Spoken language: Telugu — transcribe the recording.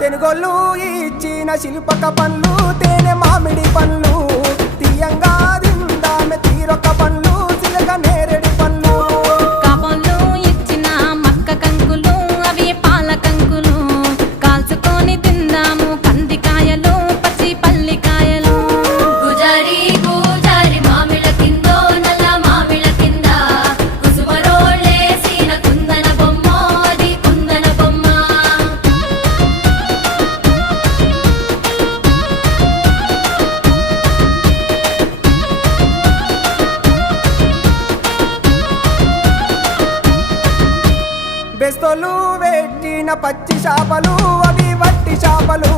తెనుగోళ్ళు ఇచ్చిన శిల్పక పండ్లు తేనె మామిడి పండ్లు తీయంగా దిందామె తీరొక్క పండ్లు చిలక నేరేడు పండ్లు కాపంలో ఇచ్చిన మక్క కంకులు అవి పాల కంకులు కాల్చుకొని తిందాము కందికాయలు పచ్చి పల్లికాయలు గుజారి గుజారి మామిళ్ళ కిందో నల్ల మామిళ్ళ కింద కుసుమరోళ్ళేసిన కుందన బొమ్మ అది కుందన బొమ్మ బెస్తోలు పెట్టిన పచ్చి చేపలు అవి వట్టి చేపలు